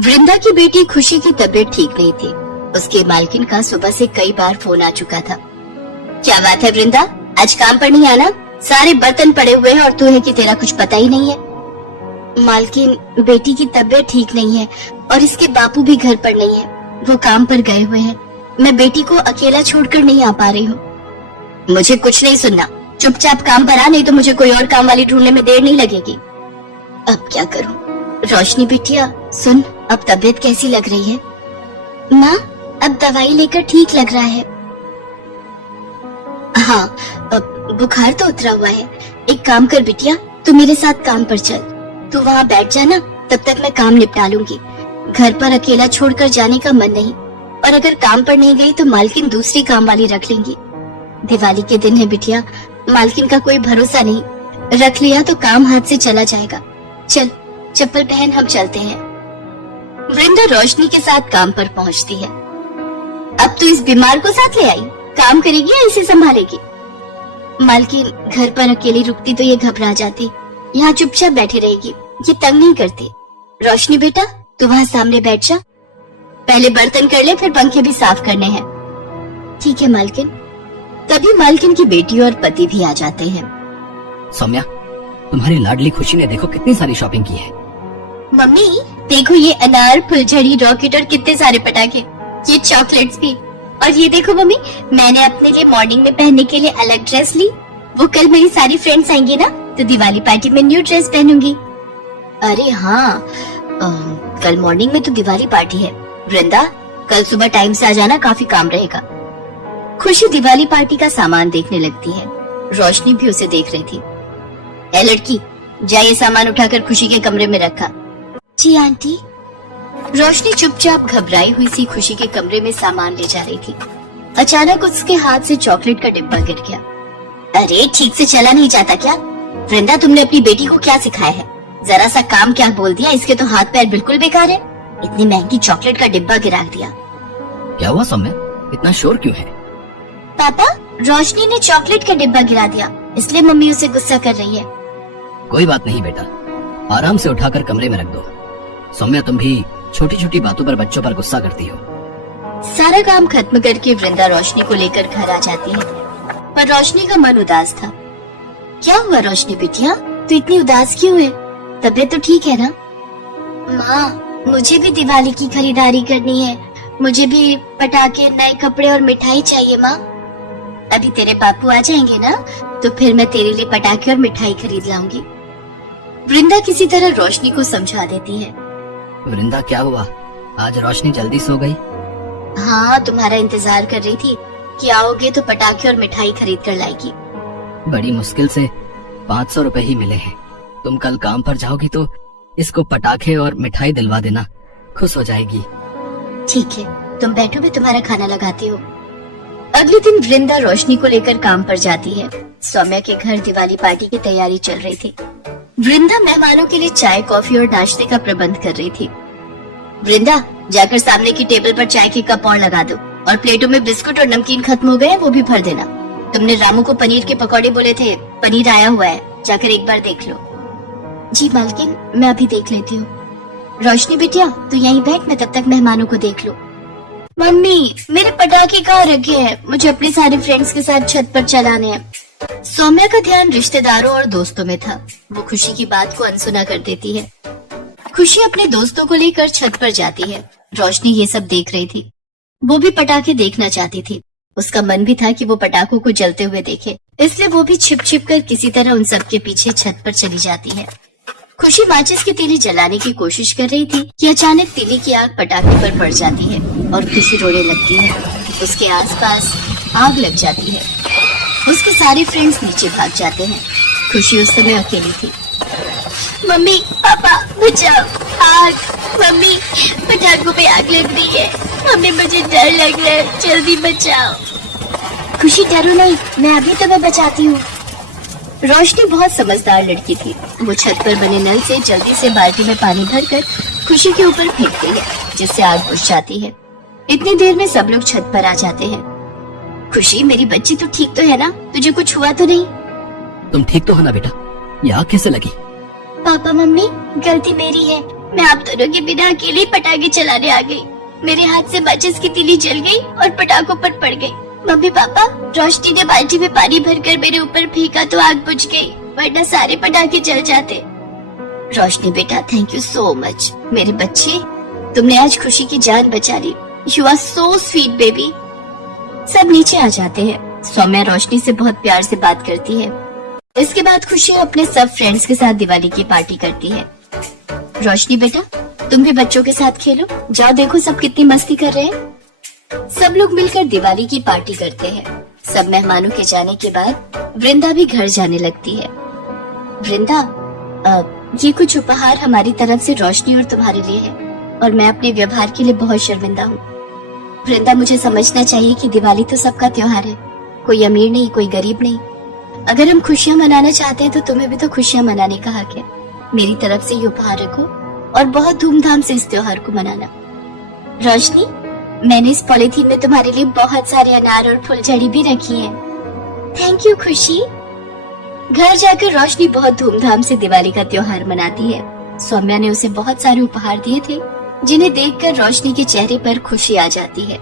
वृंदा की बेटी खुशी की तबीयत ठीक नहीं थी। उसके मालकिन का सुबह से कई बार फोन आ चुका था। क्या बात है वृंदा, आज काम पर नहीं आना? सारे बर्तन पड़े हुए हैं और तू है कि तेरा कुछ पता ही नहीं है। मालकिन, बेटी की तबीयत ठीक नहीं है और इसके बापू भी घर पर नहीं है, वो काम पर गए हुए हैं। मैं बेटी को अकेला छोड़कर नहीं आ पा रही हूँ। मुझे कुछ नहीं सुनना, चुपचाप काम पर आ, नहीं तो मुझे कोई और काम वाली ढूंढने में देर नहीं लगेगी। अब क्या करूँ? रोशनी बिटिया सुन, अब तबीयत कैसी लग रही है? माँ, अब दवाई लेकर ठीक लग रहा है। हाँ, अब बुखार तो उतरा हुआ है। एक काम कर बिटिया, तू मेरे साथ काम पर चल। तू वहाँ बैठ जाना, तब तक मैं काम निपटा लूंगी। घर पर अकेला छोड़कर जाने का मन नहीं, और अगर काम पर नहीं गई तो मालकिन दूसरी काम वाली रख लेंगी। दिवाली के दिन है बिटिया, मालकिन का कोई भरोसा नहीं, रख लिया तो काम हाथ से चला जाएगा। चल, चप्पल पहन, हम चलते हैं। वृंदा रोशनी के साथ काम पर पहुंचती है। अब तो इस बीमार को साथ ले आई, काम करेगी या इसे संभालेगी? मालकिन, घर पर अकेली रुकती तो ये घबरा जाती, यहाँ चुपचाप बैठी रहेगी, ये तंग नहीं करती। रोशनी बेटा, तू वहाँ सामने बैठ जा, पहले बर्तन कर ले, फिर पंखे भी साफ करने हैं। ठीक है मालकिन। तभी मालकिन की बेटी और पति भी आ जाते हैं। सौम्या, तुम्हारी लाडली खुशी ने देखो कितनी सारी शॉपिंग की है। मम्मी देखो, ये अनार, फुलझड़ी, रॉकेट और कितने सारे पटाखे, ये चॉकलेट्स भी। और ये देखो मम्मी, मैंने अपने लिए मॉर्निंग में पहनने के लिए अलग ड्रेस ली। वो कल मेरी सारी फ्रेंड्स आएंगी ना, तो दिवाली पार्टी में न्यू ड्रेस पहनूंगी। अरे हाँ, कल मॉर्निंग में तो दिवाली पार्टी है। वृंदा, कल सुबह टाइम से आ जाना, काफी काम रहेगा। खुशी दिवाली पार्टी का सामान देखने लगती है। रोशनी भी उसे देख रही थी। ए लड़की, जा ये सामान उठाकर खुशी के कमरे में रखा। जी आंटी। रोशनी चुपचाप घबराई हुई सी खुशी के कमरे में सामान ले जा रही थी। अचानक उसके हाथ से चॉकलेट का डिब्बा गिर गया। अरे, ठीक से चला नहीं जाता क्या? वृंदा, तुमने अपनी बेटी को क्या सिखाया है? जरा सा काम क्या बोल दिया, इसके तो हाथ पैर बिल्कुल बेकार है। इतनी महंगी चॉकलेट का डिब्बा गिरा दिया। क्या हुआ सौम्या, इतना शोर क्यों है? पापा, रोशनी ने चॉकलेट का डिब्बा गिरा दिया, इसलिए मम्मी उसे गुस्सा कर रही है। कोई बात नहीं बेटा, आराम से उठाकर कमरे में रख दो। सौम्या, तुम भी छोटी छोटी बातों पर बच्चों पर गुस्सा करती हो। सारा काम खत्म करके वृंदा रोशनी को लेकर घर आ जाती है, पर रोशनी का मन उदास था। क्या हुआ रोशनी बिटिया, तू इतनी उदास क्यों है? तबीयत तो ठीक है ना? माँ, मुझे भी दिवाली की खरीदारी करनी है। मुझे भी पटाखे, नए कपड़े और मिठाई चाहिए माँ। अभी तेरे पापू आ जाएंगे ना, तो फिर मैं तेरे लिए पटाखे और मिठाई खरीद लाऊंगी। वृंदा किसी तरह रोशनी को समझा देती है। वृंदा, क्या हुआ, आज रोशनी जल्दी सो गई? हाँ, तुम्हारा इंतजार कर रही थी कि आओगे तो पटाखे और मिठाई खरीद कर लाएगी। बड़ी मुश्किल से 500 रुपए ही मिले हैं। तुम कल काम पर जाओगी तो इसको पटाखे और मिठाई दिलवा देना, खुश हो जाएगी। ठीक है, तुम बैठो, मैं तुम्हारा खाना लगाती हूँ। अगले दिन वृंदा रोशनी को लेकर काम पर जाती है। सौम्या के घर दिवाली पार्टी की तैयारी चल रही थी। वृंदा मेहमानों के लिए चाय, कॉफी और नाश्ते का प्रबंध कर रही थी। वृंदा, जाकर सामने की टेबल पर चाय के कप और लगा दो, और प्लेटों में बिस्कुट और नमकीन खत्म हो गए, वो भी भर देना। तुमने रामू को पनीर के पकौड़े बोले थे, पनीर आया हुआ है, जाकर एक बार देख लो। जी मालकिन, मैं अभी देख लेती हूँ। रोशनी बिटिया, तू यहीं बैठ, मैं तब तक मेहमानों को देख लूँ। मम्मी, मेरे पटाखे कहाँ रखे हैं? मुझे अपने सारे फ्रेंड्स के साथ छत पर चलाने हैं। सौम्या का ध्यान रिश्तेदारों और दोस्तों में था। वो खुशी की बात को अनसुना कर देती है। खुशी अपने दोस्तों को लेकर छत पर जाती है। रोशनी ये सब देख रही थी। वो भी पटाखे देखना चाहती थी। उसका मन भी था कि वो पटाखों को जलते हुए देखे, इसलिए वो भी छिप छिप कर किसी तरह उन सब के पीछे छत पर चली जाती है। खुशी माचिस की तीली जलाने की कोशिश कर रही थी कि अचानक तीली की आग पटाखे पर पड़ जाती है और खुशी रोने लगती है। उसके आसपास आग लग जाती है। उसके सारे फ्रेंड्स नीचे भाग जाते हैं। खुशी उस समय अकेली थी। मम्मी, पापा, बचाओ, आग! मम्मी, पटाखों पे आग लग रही है। मम्मी, मुझे डर लग रहा है, जल्दी बचाओ। खुशी, डरो नहीं, मैं अभी तुम्हें बचाती हूँ। रोशनी बहुत समझदार लड़की थी। वो छत पर बने नल से जल्दी से बाल्टी में पानी भरकर खुशी के ऊपर फेंकती है, जिससे आग बुझ जाती है। इतनी देर में सब लोग छत पर आ जाते हैं। खुशी, मेरी बच्ची, तू ठीक तो है ना? तुझे कुछ हुआ तो नहीं? तुम ठीक तो हो ना बेटा? ये आग कैसे लगी? पापा, मम्मी, गलती मेरी है। मैं आप दोनों के बिना अकेले पटाखे चलाने आ गई। मेरे हाथ से माचिस की तीली जल गई और पटाखों पर पड़ गई। मम्मी पापा, रोशनी ने बाल्टी में पानी भरकर मेरे ऊपर फेंका तो आग बुझ गई, वरना सारे पटाखे जल जाते। रोशनी बेटा, थैंक यू सो मच। मेरे बच्चे, तुमने आज खुशी की जान बचा ली। You are so sweet baby. सब नीचे आ जाते हैं। सौम्या रोशनी से बहुत प्यार से बात करती है। इसके बाद खुशी अपने सब फ्रेंड्स के साथ दिवाली की पार्टी करती है। रोशनी बेटा, तुम भी बच्चों के साथ खेलो, जाओ देखो सब कितनी मस्ती कर रहे हैं। सब लोग मिलकर दिवाली की पार्टी करते हैं। सब मेहमानों के जाने के बाद वृंदा भी घर जाने लगती है। वृंदा, ये कुछ उपहार हमारी तरफ से रोशनी और तुम्हारे लिए है, और मैं अपने व्यवहार के लिए बहुत शर्मिंदा हूँ। वृंदा, मुझे समझना चाहिए कि दिवाली तो सबका त्योहार है, कोई अमीर नहीं, कोई गरीब नहीं। अगर हम खुशियाँ मनाना चाहते हैं तो तुम्हें भी तो खुशियाँ मनाने का हक है। मेरी तरफ से ये उपहार रखो और बहुत धूमधाम से इस त्योहार को मनाना। रोशनी, मैंने इस पॉलिथीन में तुम्हारे लिए बहुत सारे अनार और फुलझड़ी भी रखी है। थैंक यू खुशी। घर जाकर रोशनी बहुत धूमधाम से दिवाली का त्योहार मनाती है। सौम्या ने उसे बहुत सारे उपहार दिए थे, जिन्हें देखकर रोशनी के चेहरे पर खुशी आ जाती है।